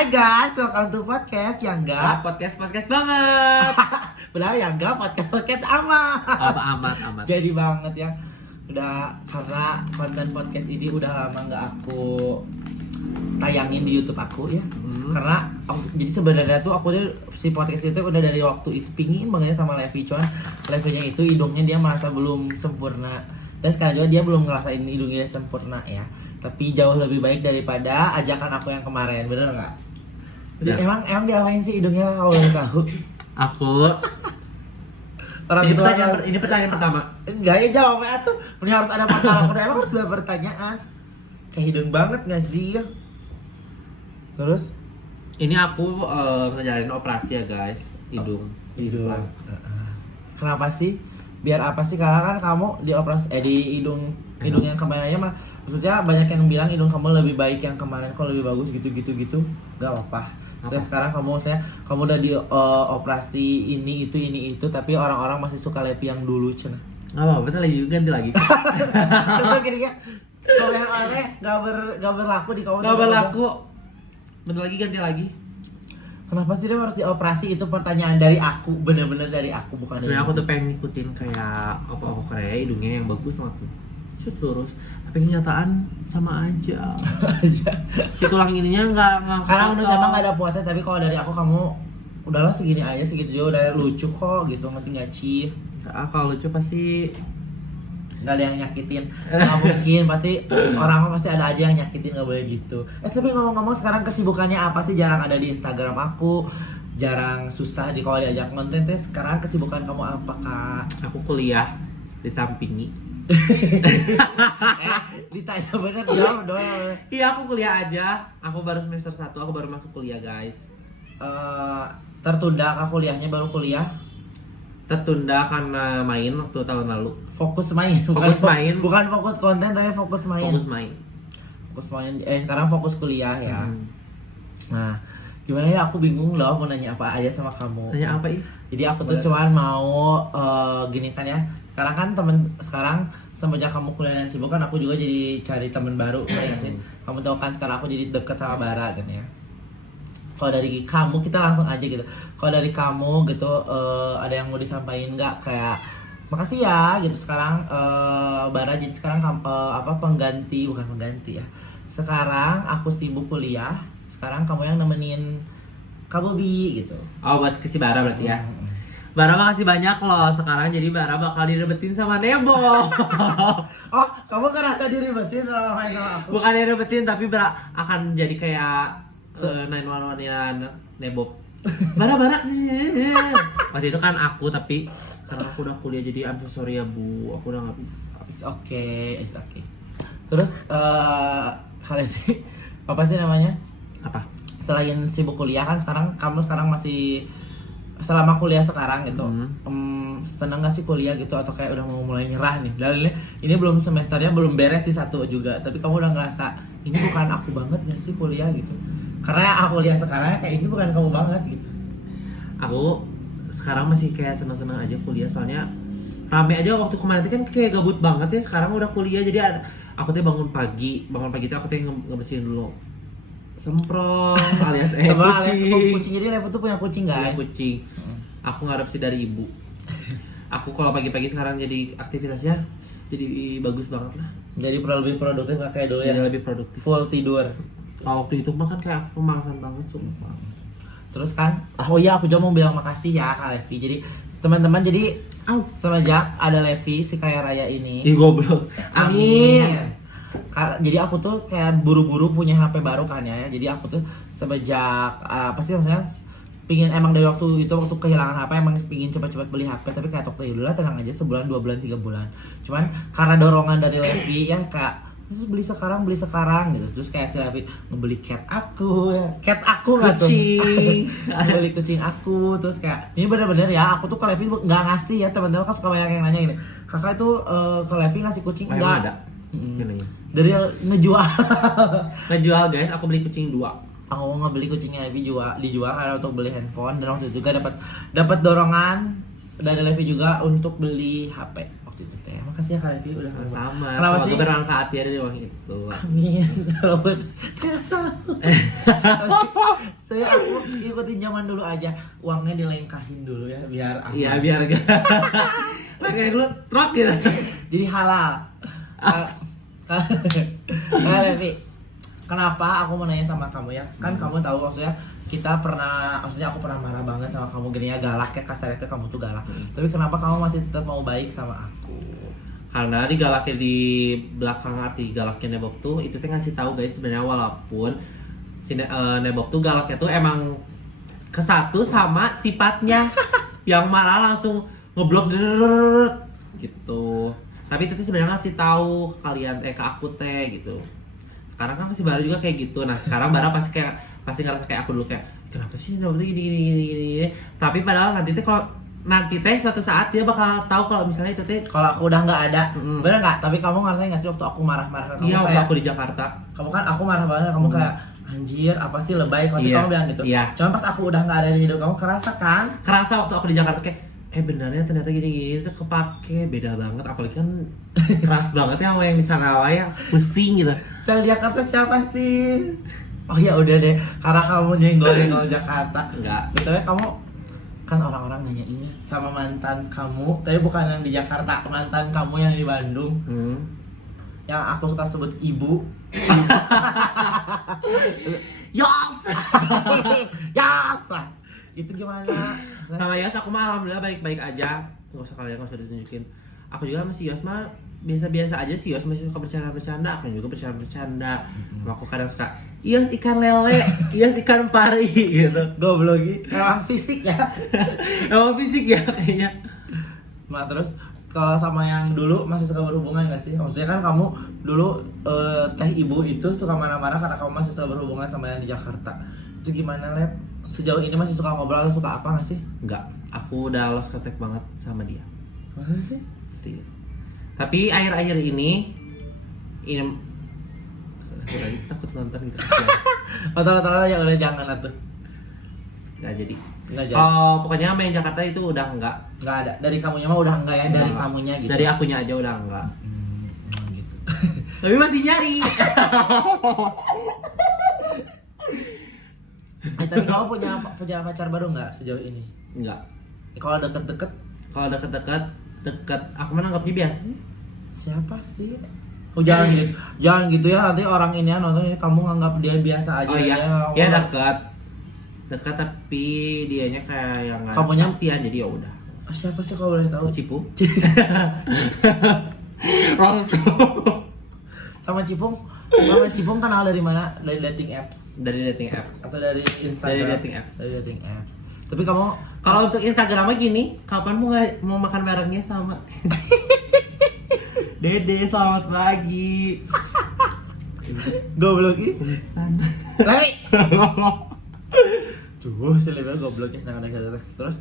Hai guys, welcome to podcast yang enggak podcast banget. benar ya enggak podcast amat. Apa amat. Jadi banget ya. Udah karena konten podcast ini udah lama nggak aku tayangin di YouTube aku ya. Karena jadi sebenarnya tuh aku si podcast itu udah dari waktu itu pingin banget sama Levi, cuman Levinya itu hidungnya dia merasa belum sempurna. Dan sekarang juga dia belum ngerasain hidungnya sempurna ya. Tapi jauh lebih baik daripada ajakan aku yang kemarin, bener nggak? Emang diapain sih hidungnya kalau boleh tahu? Aku Orang ini pertanyaan pertama. Enggak ya jawabnya tuh. Ini harus ada pertanyaan. Emang harus dua pertanyaan. Kayak hidung banget nggak sih? Terus? Ini aku ngejalanin operasi ya guys, hidung. Hidung. Kenapa sih? Biar apa sih? Karena kan kamu di operasi di hidung yang kemarin aja mah, maksudnya banyak yang bilang hidung kamu lebih baik yang kemarin, kok lebih bagus gitu. Gak apa-apa. Sekarang kamu udah di operasi ini itu, tapi orang-orang masih suka Levi yang dulu cina. Oh betul lagi ganti lagi. Terus gini ya, kalau yang aneh gak berlaku di kamu. Gak berlaku. Bentar lagi ganti lagi. Kenapa sih dia harus dioperasi? Itu pertanyaan dari aku, bener-bener dari aku, bukan dari Sebenarnya aku tuh pengen ngikutin kayak apa Korea, hidungnya yang bagus banget tuh. Shoot lurus, tapi kenyataan sama aja. Si tulang ininya nggak. Karena menurut saya emang nggak ada puasa, tapi kalau dari aku kamu udahlah segini aja, segitu juga udah lucu kok gitu, ngerti nggak sih? Kalau lucu pasti Nggak ada yang nyakitin, nggak mungkin, pasti orang pasti ada aja yang nyakitin, nggak boleh gitu. Tapi ngomong-ngomong sekarang kesibukannya apa sih? Jarang ada di Instagram aku, jarang susah kalau diajak konten. Sekarang kesibukan kamu apa kak? aku kuliah di sampingi. Ditanya bener jawab doang. Iya aku kuliah aja. Aku baru semester 1, aku baru masuk kuliah guys. Tertunda kak kuliahnya, baru kuliah? Tertunda karena main waktu tahun lalu. Fokus main, bukan fokus konten, tapi fokus main. Sekarang fokus kuliah ya. Nah, gimana ya, aku bingung loh mau nanya apa aja sama kamu. Nanya apa ih? Jadi aku tuh cuman mau gini kan ya. Sekarang kan sekarang semenjak kamu kuliah dan sibuk kan, aku juga jadi cari teman baru ya sih. Kamu tahu kan sekarang aku jadi deket sama Bara kan ya. Kalau dari kamu, kita langsung aja gitu. Kalau dari kamu gitu, ada yang mau disampaikan nggak? Kayak makasih ya gitu. Sekarang Bara jadi sekarang pengganti, bukan pengganti ya. Sekarang aku sibuk kuliah. Sekarang kamu yang nemenin kamu gitu. Oh buat ke si Bara berarti ya. Bara makasih banyak loh, sekarang jadi Bara bakal direbetin sama Nebo. Oh, kamu ngerasa diribetin sama aku? Bukan direbetin, tapi Bara akan jadi kayak 911-nya Nebo. Bara kesini. Waktu itu kan aku, tapi karena aku udah kuliah jadi I'm so sorry ya bu, aku udah gak bisa. It's okay. Terus kalian apa sih namanya? Apa? Selain sibuk kuliah kan kamu sekarang masih selama kuliah sekarang gitu, seneng gak sih kuliah gitu, atau kayak udah mau mulai nyerah nih? Dan ini belum semesternya belum beres di 1 juga, tapi kamu udah ngerasa ini bukan aku banget gak sih kuliah gitu? Karena aku lihat sekarang kayak ini bukan kamu banget gitu. Aku sekarang masih kayak senang-senang aja kuliah, soalnya rame aja. Waktu kemarin itu kan kayak gabut banget ya, sekarang udah kuliah jadi aku tuh bangun pagi tuh aku tuh ngebersihin dulu semprong alias kucing. Jadi Levo tuh punya kucing guys. Kucing. Aku ngadopsi dari ibu. Aku kalau pagi-pagi sekarang jadi aktivitasnya jadi bagus banget lah. Jadi lebih produktif nggak kayak dulu ya? Jadi lebih produktif. Full tidur. Waktu itu mah kan kayak aku pemalasan banget sumpah. Terus kan, oh iya aku juga mau bilang makasih ya Kak Levi. Jadi teman-teman, jadi semenjak ada Levi si kaya raya ini. Ih goblok. Amin. Jadi aku tuh kayak buru-buru punya HP baru kan ya. Jadi aku tuh semenjak apa sih maksudnya, pingin emang dari waktu kehilangan HP emang pingin cepat-cepat beli HP, tapi kayak waktu itu tenang aja, sebulan, 2 bulan, 3 bulan. Cuman karena dorongan dari Levi ya kak, beli sekarang gitu. Terus kayak si Levi ngebeli cat aku nggak tuh, beli kucing aku. Terus kayak ini bener-bener ya, aku tuh ke Levi nggak ngasih ya, teman-teman kan suka banyak yang nanya ini, kakak itu ke Levi ngasih kucing nggak ada. Dari ngejual guys, aku beli kucing 2. Aku ngebeli kucingnya Levi dijual karena untuk beli handphone, dan waktu itu juga dapat dorongan dari Levi juga untuk beli HP waktu itu teh. Makasih ya Kak Levi udah Sama. Kenapa Semoga sih? bermanfaat ya dari uang itu. Amin. Walaupun saya aku ikutin zaman dulu aja, uangnya dilengkahin dulu ya biar aman. Iya biar gak. Kayak dulu truk gitu. Jadi halal. Kak Levi, kenapa aku mau nanya sama kamu ya? Kan kamu tahu maksudnya aku pernah marah banget sama kamu, gini ya, galak ya, kasarnya ke kamu tuh galak. Tapi kenapa kamu masih tetap mau baik sama aku? Karena di galaknya di belakang arti galaknya Nebok tuh itu tuh ngasih tahu guys sebenarnya walaupun si Nebok tuh galaknya tuh emang kesatu sama sifatnya yang malah langsung ngeblok gitu. Tapi itu tuh sebenarnya ngasih tahu ke kalian ke aku teh gitu. Sekarang kan masih baru juga kayak gitu. Nah sekarang Bara pasti ngerasa kayak aku dulu kayak kenapa sih Nebok gini. Tapi padahal nanti teh suatu saat dia bakal tahu kalau misalnya itu teh Kalau aku udah nggak ada, bener nggak? Tapi kamu ngerasain nggak sih waktu aku marah-marah ke kamu? iya waktu kayak, aku di Jakarta. kamu kan aku marah banget, kamu kayak anjir apa sih lebay, pasti Iya, kamu bilang gitu. iya. Cuman pas aku udah nggak ada di hidup kamu, kerasa kan? Kerasa waktu aku di Jakarta kayak benarnya ternyata gini tuh kepake beda banget, apalagi kan keras banget ya sama yang di sana ya pusing gitu. Sel Jakarta siapa sih? Oh ya udah deh, karena kamu nyenggol Jakarta. Enggak. Betulnya kamu kan orang-orang nanya ini sama mantan kamu, tapi bukan yang di Jakarta, mantan kamu yang di Bandung. Yang aku suka sebut ibu. Yas. Yas. Itu gimana? Sama Yos aku mah alhamdulillah baik-baik aja. Nggak usah ditunjukin. Aku juga masih Yos mah biasa-biasa aja sih. Yos masih suka bercanda-bercanda, aku juga bercanda-bercanda. Aku kadang suka Yos ikan lele, Yos ikan pari gitu. Goblok gitu. Emang fisik ya. Emang fisik ya kayaknya. Nah terus kalau sama yang dulu masih suka berhubungan gak sih? Maksudnya kan kamu dulu teh ibu itu suka marah-marah karena kamu masih suka berhubungan sama yang di Jakarta. Itu gimana Lep? Sejauh ini masih suka ngobrol atau suka apa gak sih? Enggak, aku udah lost contact banget sama dia. Masa sih? Serius. Tapi akhir-akhir ini takut nonton gitu. Atau ya udah jangan atuh. Nggak jadi. Nggak jadi. Oh, pokoknya main Jakarta itu udah enggak. Nggak ada. Dari kamunya mah udah enggak ya, dari Enggak. kamunya gitu. Dari akunya aja udah enggak. Emang gitu. Tapi masih nyari. Tapi kamu punya pacar baru nggak sejauh ini? Enggak. Kalau deket-deket Kalau dekat, aku menanggapnya biasa sih. siapa sih? Oh jangan gitu ya, nanti orang ini nonton ini kamu nganggap dia biasa aja. Oh iya, ya. dia dekat tapi dianya kayak yang nggak Kamunya- pastian jadi ya udah. Siapa sih kalau boleh tahu? Cipu. Langsung Sama Cipung kenal dari mana? Dari dating apps dari dating apps. atau dari Instagram? Dari dating apps. Dari dating apps. Tapi kamu Kalau untuk Instagramnya gini, kapan mau makan barengnya sama? Dede, selamat pagi. goblok ih. Lewi. Si Lewi gobloknya kadang-kadang. Terus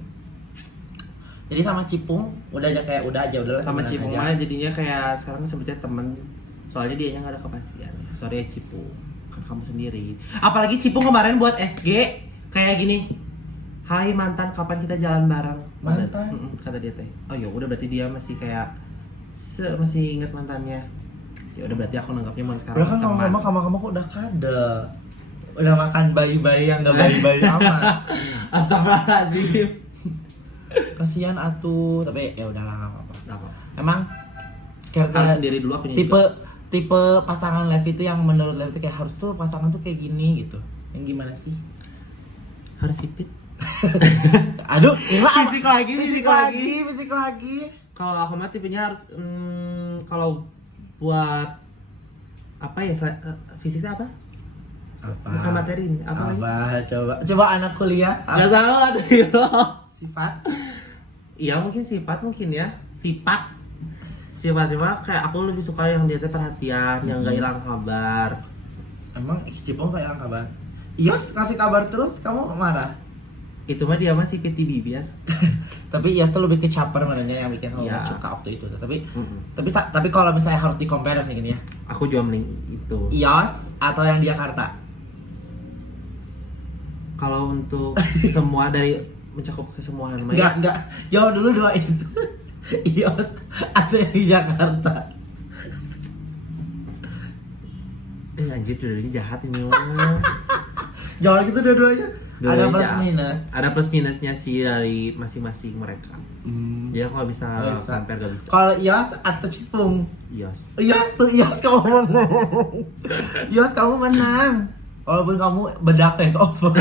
jadi sama Cipung udah aja udah Sama Cipung mah jadinya kayak sekarang sebetulnya temen. Soalnya dia yang gak ada kepastian. Sorry ya Cipung, kan kamu sendiri. Apalagi Cipung kemarin buat SG kayak gini. Hai mantan, kapan kita jalan bareng? Mantan? Kata dia teh. Oh ya udah berarti dia masih kayak masih inget mantannya. Ya udah berarti aku nanggapnya mau sekarang. Udah kan kamu kok udah kadal. Udah makan bayi-bayi yang gak bayi-bayi amat. Astagfirullahaladzim. Kasihan atuh, tapi ya udahlah enggak apa-apa. Apa? Emang Kalau kayak sendiri dulu aku tipe pasangan Levi itu yang menurut Levi itu kayak harus tuh pasangan tuh kayak gini gitu. Yang gimana sih? harus sipit. Aduh, ini mah Fisik lagi. fisik lagi. Kalau aku mah tipenya harus kalau buat apa ya fisiknya apa? Bukan materi ini, apa lagi? Coba anak kuliah. Gak tahu tuh itu. Sifat. Iya mungkin sifat ya. Sifatnya mah kayak aku lebih suka yang dia tuh perhatian, yang gak hilang kabar. Emang Cipong gak hilang kabar? Yos kasih kabar terus, kamu marah? Itu mah dia masih piti bibir. Tapi Yos tuh lebih ke caper mananya yang bikin kamu Iya. suka waktu itu. Tapi kalau misalnya harus di-compare kayak gini ya. Aku juga mending itu. Yos atau yang di Jakarta? Kalau untuk semua dari mencakup kesemuaan mah ya. Enggak. Jawab dulu dua itu. Yos Atau yang di Jakarta. Anjir dua-duanya jahat ini mah. Jangan gitu dua-duanya. Ada Dua-duanya plus jahat. minus. Ada plus minusnya sih dari masing-masing mereka. Dia kalau bisa Nggak bisa. sampai gak bisa. Kalau Ios atau Cipung? Yes. Ios kamu menang. Ios kamu menang. Walaupun kamu bedak take over.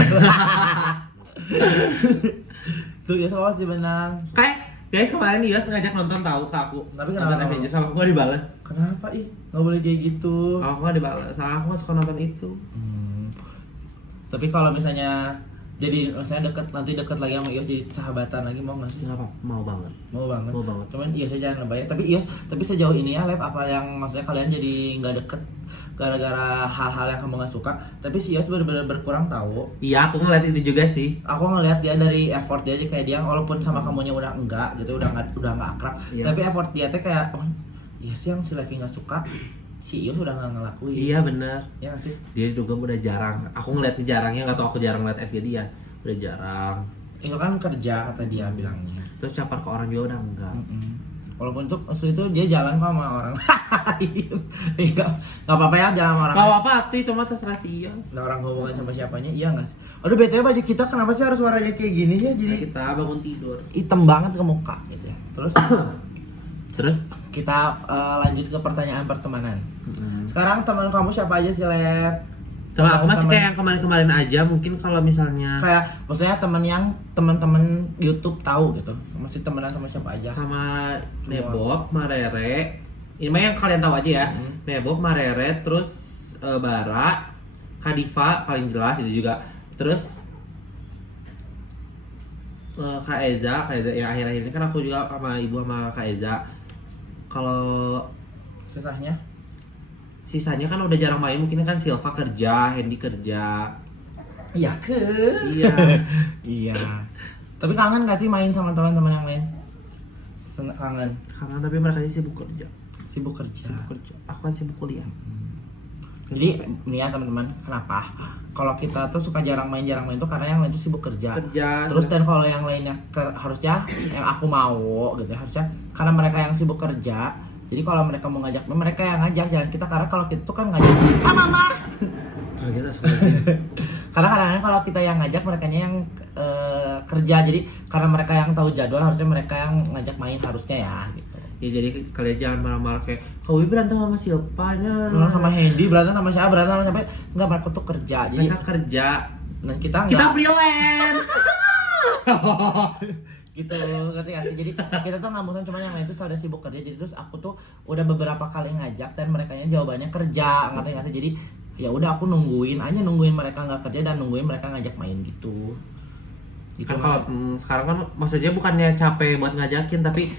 Tuh Ios kamu pasti menang. Kayak guys kemarin Yos ngajak nonton tahu ke aku. Tapi kenapa nonton kamu? Avengers sama aku gak dibalas. Kenapa ih? Nggak boleh kayak gitu. Aku gak dibalas. Soalnya aku gak suka nonton itu. Tapi kalau misalnya jadi misalnya nanti deket lagi sama Ios jadi sahabatan lagi mau nggak sih? Kenapa? Mau banget. Mau banget. Mau banget. Cuman Ios aja jangan lebay. Tapi sejauh ini ya Lep, apa yang maksudnya kalian jadi nggak deket gara-gara hal-hal yang kamu nggak suka. Tapi si Ios benar-benar berkurang tahu. Iya, aku ngeliat itu juga sih. Aku ngelihat dia dari effort dia aja kayak dia walaupun sama kamunya udah enggak gitu udah nggak akrab. Iya. Tapi effort dia tuh kayak oh iya sih yang si Levi nggak suka si Ios udah nggak ngelakuin. Iya bener. Ya nggak sih? Dia juga udah jarang. Aku ngeliatnya jarangnya, nggak tau aku jarang ngeliat SG dia. Udah jarang. Itu kan kerja kata dia bilangnya. Terus siapa ke orang juga udah enggak. Walaupun itu dia jalan kok sama orang lain. Nggak apa-apa ya jalan sama orang Gak lain. apa-apa tuh, itu mah terserah si Yos. Ada orang hubungan sama siapanya, iya nggak sih? Aduh BTW baju kita kenapa sih harus warnanya kayak gini ya? Nah, Jadi kita bangun tidur. hitam banget ke muka gitu ya. Terus Terus kita lanjut ke pertanyaan pertemanan. Sekarang teman kamu siapa aja sih, Lep? kalau aku masih Teman- kayak yang kemarin-kemarin aja, mungkin kalau misalnya kayak maksudnya teman-teman YouTube tahu gitu. Masih temenan sama siapa aja? sama Semua. Nebob, Marere, ini mah yang kalian tahu aja ya. Nebob, Marere, terus Bara, Kadifa paling jelas itu juga. Terus Kak Eza ya akhir-akhir ini kan aku juga sama ibu sama Kak Eza. Kalau Susahnya? sisanya kan udah jarang main, mungkin kan Silva kerja, Hendy kerja. Iya ke? Iya. Iya. Tapi kangen gak sih main sama teman-teman yang lain? Kangen. Kangen tapi mereka ini sibuk kerja. Sibuk kerja. Sibuk kerja. Aku kan sibuk kuliah. Jadi nih ya teman-teman, kenapa? Kalau kita tuh suka jarang main tuh karena yang lain tuh sibuk kerja. Terus dan kalau yang lainnya harusnya yang aku mau gitu ya, harusnya karena mereka yang sibuk kerja. Jadi kalau mereka mau ngajak, mereka yang ngajak, jangan kita karena kalau kita tuh kan ngajak. Mama. Kalau kita suka Karena kadang-kadang kalau kita yang ngajak mereka yang kerja. Jadi karena mereka yang tahu jadwal harusnya mereka yang ngajak main harusnya ya gitu. ya jadi kalian jangan marah-marah kayak Kawi berantem sama Silvanya. Berantem sama Hendy, berantem sama siapa, berantem sama siapa? Enggak, mereka tuh kerja. Jadi Mereka kerja. dan kita Kita enggak freelance. gitu, ngerti gak sih? Jadi kita tuh nggak bosan, cuman yang lain tuh pada sibuk kerja. Jadi terus aku tuh udah beberapa kali ngajak dan mereka jawabannya kerja, ngerti gak sih? Jadi ya udah aku nungguin mereka nggak kerja dan nungguin mereka ngajak main gitu. Gitu Kan kalau sekarang kan maksudnya bukannya capek buat ngajakin, tapi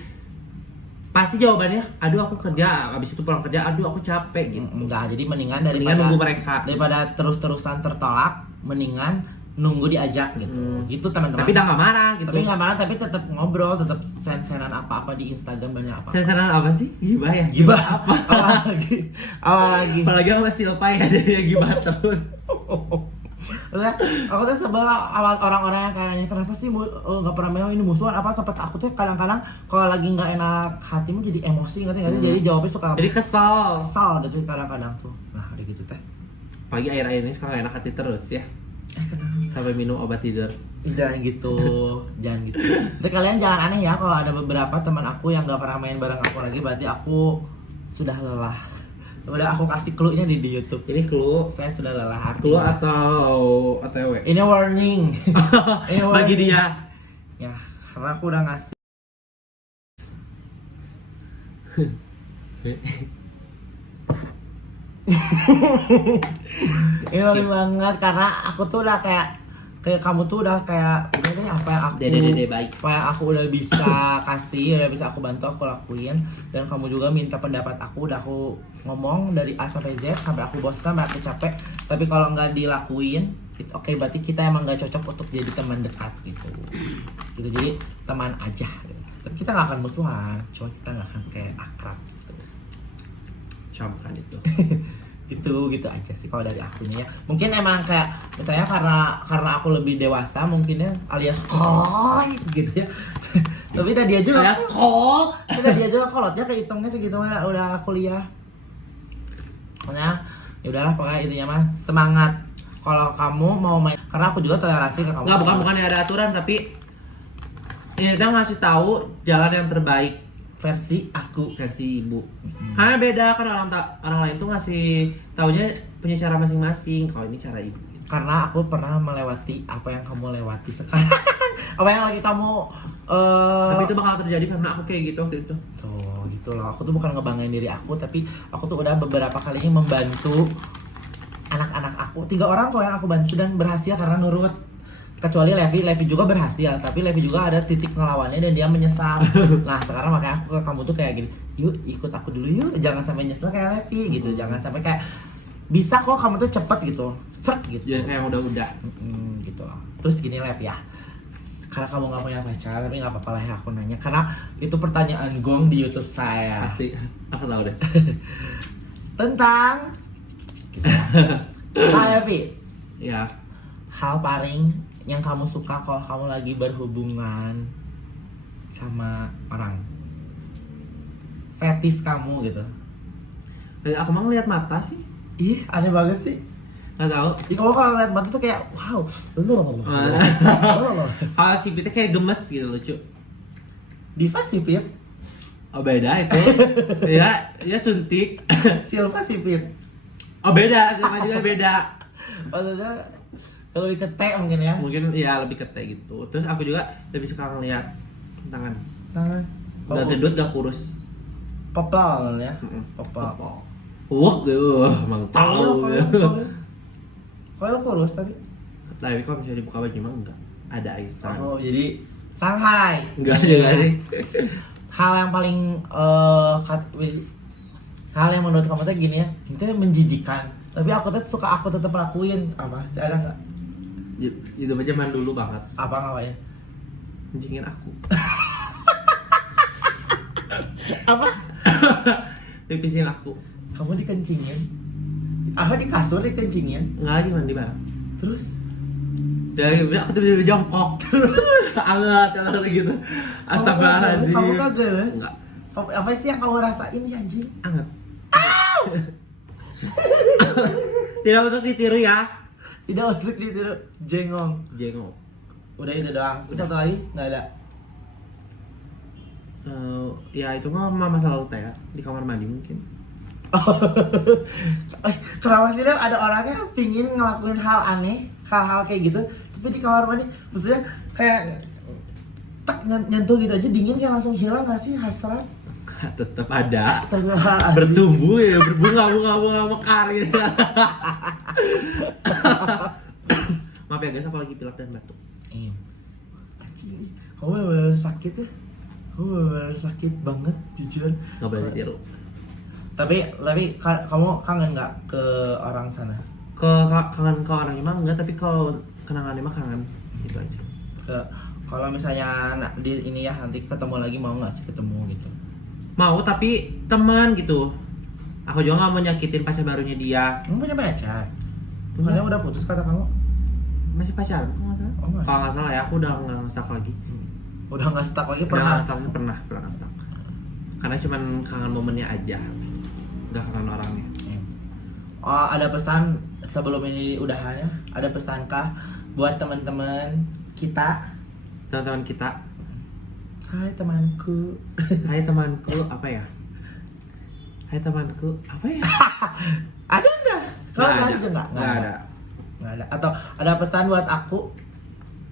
pasti jawabannya aduh aku kerja, habis itu pulang kerja aduh aku capek gitu. Enggak, jadi mendingan Mendingan nunggu mereka. daripada terus-terusan tertolak, mendingan nunggu diajak gitu. Gitu teman-teman. Tapi udah nggak marah gitu. Tapi nggak marah, tapi tetap ngobrol, tetap sen-senan apa-apa di Instagram banyak apa. Sensaran apa sih? Gibah ya? Gibah apa? Apalagi. Apalagi sama Silva ya, jadi gibah terus. Maksudnya, aku tuh sebel awal orang-orang yang kayak nanya kenapa sih nggak pernah memang ini musuhan apa, sampai aku tuh kadang-kadang kalau lagi nggak enak hatimu jadi emosi, ngerti nggak sih? Jadi jawabnya suka Jadi kesel. kesal gitu kadang-kadang tuh. Nah kayak gitu teh. Pagi akhir-akhir ini suka gak enak hati terus ya. Sampai minum obat tidur. Jangan gitu, jangan gitu. Nanti kalian jangan aneh ya kalau ada beberapa teman aku yang nggak pernah main bareng aku lagi, berarti aku sudah lelah. Udah aku kasih clue-nya di YouTube. Ini clue. Saya sudah lelah. Clue atau OTW? Ini warning. Ini Bagi warning. dia. Ya, karena aku udah ngasih. Ini warning banget karena aku tuh udah kayak kamu tuh udah kayak udah deh apa yang aku Dede baik. apa yang aku udah bisa kasih, udah bisa aku bantu, aku lakuin. Dan kamu juga minta pendapat aku, udah aku ngomong dari A sampai Z sampai aku bosan, sampai aku capek. Tapi kalau nggak dilakuin, it's okay, berarti kita emang nggak cocok untuk jadi teman dekat gitu. Gitu, jadi teman aja. Tapi kita nggak akan musuhan, cuma kita nggak akan kayak akrab gitu. Camkan itu. Gitu aja sih kalau dari akunya ya. Mungkin emang kayak misalnya karena aku lebih dewasa mungkin ya, alias koi gitu ya. Tapi udah dia juga. Alias cold. Udah dia juga kolotnya kehitungnya segitu mana udah kuliah. Pokoknya ya udahlah pokoknya intinya mah semangat. Kalau kamu mau main, karena aku juga toleransi ke kamu. Enggak, bukan ya ada aturan, tapi ini kita ngasih tahu jalan yang terbaik versi aku. versi ibu. Karena beda kan orang lain tuh ngasih taunya punya cara masing-masing. Kalau ini cara ibu. Karena aku pernah melewati apa yang kamu lewati sekarang. Apa yang lagi kamu Tapi itu bakal terjadi karena aku kayak gitu waktu itu. tuh gitu loh. Aku tuh bukan ngebanggain diri aku, tapi aku tuh udah beberapa kalinya membantu anak-anak aku. 3 orang kok yang aku bantu dan berhasil karena nurut. Kecuali Levi juga berhasil, tapi Levi juga ada titik ngelawannya dan dia menyesal. Nah sekarang makanya aku ke kamu tuh kayak gini, yuk ikut aku dulu yuk, jangan sampai nyesel kayak Levi gitu, jangan sampai kayak bisa kok kamu tuh cepet gitu, cek gitu. Jadi kayak yang udah-udah. Gitu loh. Terus gini Levi ya, karena kamu gak punya pacar, tapi gak apa-apa lah ya aku nanya, karena itu pertanyaan gong di YouTube saya. Pasti aku tahu deh. Tentang Hai Levi, Ya. hal paling yang kamu suka kalau kamu lagi berhubungan sama orang, fetis kamu gitu. Dan aku mau ngeliat mata sih. Ih aneh banget sih. Nggak tahu. Ih, kalau ngeliat mata tuh kayak wow. Kalau si Pita kayak gemes gitu lucu. Diva sipit, Oh beda itu. ya suntik. Silva sipit. Oh beda, sama juga beda. Maksudnya kalau diketek mungkin ya. Mungkin ya lebih ketek gitu. Terus aku juga lebih suka ngeliat tangan. Tangan. Udah gendut gak kurus. Popal ya. Popal. Wah, emang tahu. Kalau kurus tadi. Tapi kalau misalnya dibuka baju emang enggak ada air tangan. Oh jadi Shanghai. Enggak juga sih. Hal yang paling hal yang menurut kamu tuh gini ya, itu menjijikan. Tapi aku tetap lakuin. Apa? Ada nggak? Itu aja zaman dulu banget. Apa ngapain? Kencingin aku. Apa? Pipisin aku. Kamu dikencingin? Apa di kasur dikencingin? Enggak lagi mandi bareng. Terus? Dari aku tuh jadi jongkok. Anget kalau gitu. Astagfirullahaladzim. Kamu kagak ya? Enggak. Apa sih yang kamu rasain ya anjing? Anget. Tidak untuk ditiru ya. Tidak untuk ditiru jengong. Jengok. Udah itu doang. Terus satu lagi nggak ada. Ya itu mah masa lalu teh ya. Di kamar mandi mungkin. Kenapa sih ada orangnya pingin ngelakuin hal aneh, hal-hal kayak gitu, tapi di kamar mandi, maksudnya kayak tak nyentuh gitu aja dingin kayak langsung hilang nggak sih hasrat? Tetap ada. Astagfirullahaladzim. Bertumbuh ya, berbunga-bunga mekar gitu. Maaf ya guys, aku lagi pilek dan batuk. Anjing, kamu bener-bener sakit ya? Kamu bener-bener sakit banget, jujur. Nggak boleh ditiru. Tapi kamu kangen nggak ke orang sana? Kangen ke orangnya mah enggak, tapi kalau kenangannya mah kangen. Gitu aja. Kalau misalnya di ini ya nanti ketemu lagi mau nggak sih ketemu gitu? Mau tapi teman gitu. Aku juga nggak mau nyakitin pacar barunya dia. Kamu punya pacar? Bukannya udah putus kata kamu? Masih pacaran? Kalau nggak salah. Oh, masih. Kalau nggak salah ya, aku udah nggak nge-stuck lagi. Udah nggak stuck lagi Udah pernah? nggak nge-stuck, pernah nge-stuck. Karena cuman kangen momennya aja. Udah kangen orangnya. Oh, ada pesan sebelum ini udahannya? Ada pesankah buat teman-teman kita? Teman-teman kita. Hai temanku. Hai temanku, apa ya? Hai temanku, apa ya? Ada nggak? Kalau Nggak ada ada. juga nggak? Nggak ada. Nggak ada. Atau ada pesan buat aku?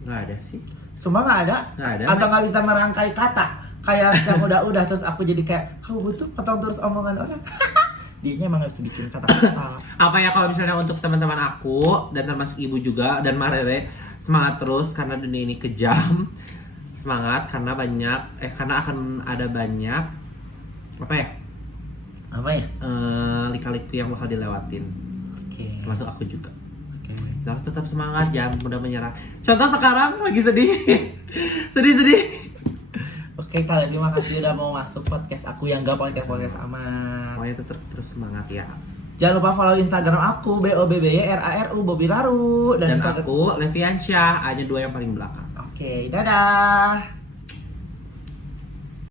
Nggak ada sih. Semua nggak ada? Nggak ada. Atau nggak bisa merangkai kata? Kayak yang udah terus aku jadi kayak kamu butuh potong terus omongan orang. Dianya emang harus bikin kata-kata. Apa ya kalau misalnya untuk teman-teman aku dan termasuk ibu juga dan Marere, semangat terus karena dunia ini kejam. Semangat karena karena akan ada banyak apa ya? Apa ya? Lika-liku yang bakal dilewatin. Oke. Termasuk aku juga. Oke. Nah, tetap semangat, jangan mudah menyerah. Contoh sekarang lagi sedih. sedih. Oke, kalian terima kasih udah mau masuk podcast aku yang gak podcast aman. Pokoknya tetap terus semangat ya. Jangan lupa follow Instagram aku BOBBYRARU Bobby Raru Dan Instagram aku Leviansyah, hanya 2 yang paling belakang. Oke, dadah.